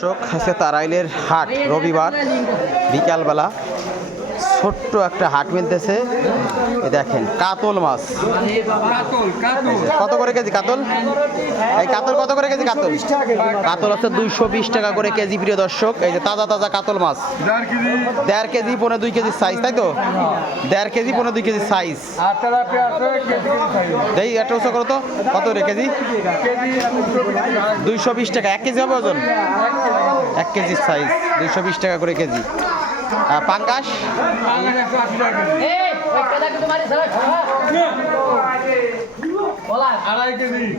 দর্শক আছে তারাইলের হাট রবিবার বিকালবেলা ছোট্ট একটা হাট মিলতেছে। দেখেন কাতল মাছ কত করে কেজি কাতল? এই কাতল কত করে কেজি? কাতল কাতল আছে 220 টাকা করে কেজি। প্রিয় দর্শক, এই যে তাজা তাজা কাতল মাছ 1.5 কেজি 1.5 কেজি সাইজ, তাই তো 1.5 কেজি 1.5 কেজি সাইজ। এই একটা উৎসব করো তো, কত করে কেজি? 220 টাকা। 1 কেজি হবে ওজন? 1 কেজি সাইজ 220 টাকা করে কেজি। পাঙ্গাস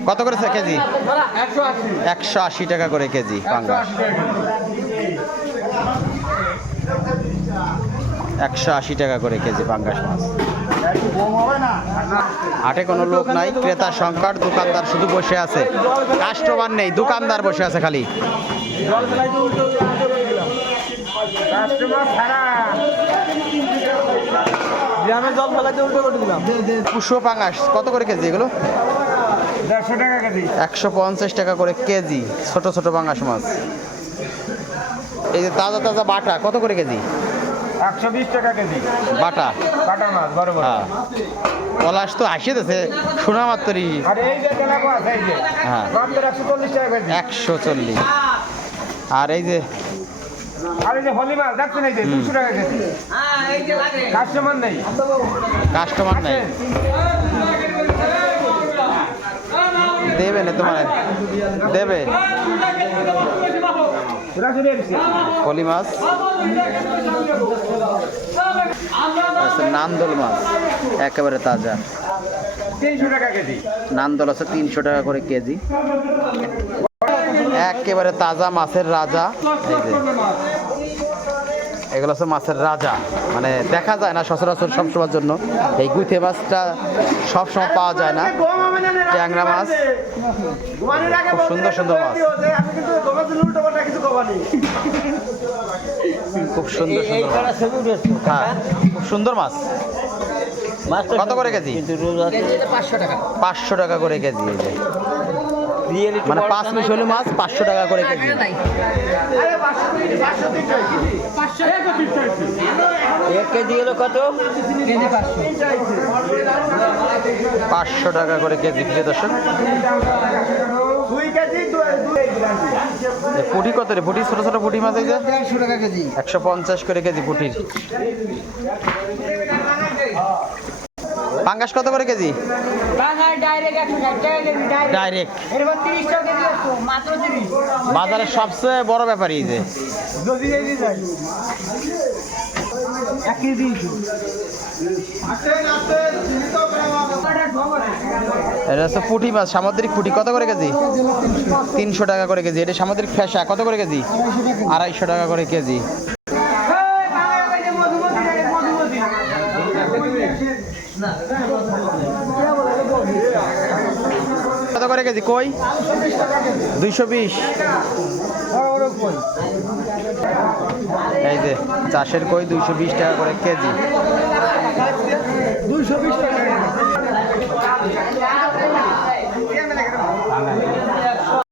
কত করেছে কেজি? 180 টাকা করে কেজি পাঙ্গাস। 180 টাকা করে কেজি পাঙ্গাস মাছ। হাটে কোনো লোক নাই, ক্রেতা সংকট, দোকানদার শুধু বসে আছে, কাস্টমার নেই, দোকানদার বসে আছে খালি। পুষ্প পাঙ্গাস কত করে কেজি এগুলো? 150 টাকা করে কেজি ছোট ছোট পাঙ্গাস মাছ। এই যে তাজা তাজা বাটা কত করে কেজি? 120 টাকা কেজি বাটা। বাটা মাছ বড় বড়। হ্যাঁ, পলাশ তো আসিতেছে শোনা মাত্রই। আর এই যে তেলাপো আছে, এই যে হ্যাঁ 140 টাকা কেজি। 140। আর এই যে আর এই যে হলি মাছ দেখছেন, এই যে 200 টাকা কেজি। কাস্টমার নেই, কাস্টমার নাই। দেবে না তোমার? দেবে পলি মাছ, নান্দল মাছ একেবারে তাজা 300 টাকা কেজি। নান্দল আছে 300 টাকা করে কেজি। একেবারে তাজা মাছের রাজা। এই যে এগুলো হচ্ছে মাছের রাজা, মানে দেখা যায় না সচরাচর সবসময়ের জন্য। এই গুইথে মাছটা সবসময় পাওয়া যায় না। ট্যাংরা মাছ, খুব সুন্দর সুন্দর মাছ, খুব সুন্দর সুন্দর। হ্যাঁ, খুব সুন্দর মাছ। কত করে কেজি? 500 টাকা করে কেজি। এই যে মানে 5 মিশালি মাছ 500 টাকা করে কেজি। 1 কেজি হলো কত? 500 টাকা করে কেজি। প্রিয় দর্শক, পুঁটি কত রে? পুঁটি ছোট ছোট পুঁটি মাছ এই যে 150 টাকা কেজি। 150 করে কেজি পুঁটির। পাঙ্গাস কত করে কেজি? ডাইরেক্ট বাজারের সবচেয়ে বড় ব্যাপারই যে এটা হচ্ছে পুঁটি মাছ, সামুদ্রিক পুঁটি। কত করে কেজি? 300 টাকা করে কেজি। এটা সামুদ্রিক ফ্যাসা কত করে কেজি? 250 টাকা করে কেজি। কত করে কেজি কই? 220। এই যে চাষের কই 220 টাকা করে কেজি। 220 টাকা।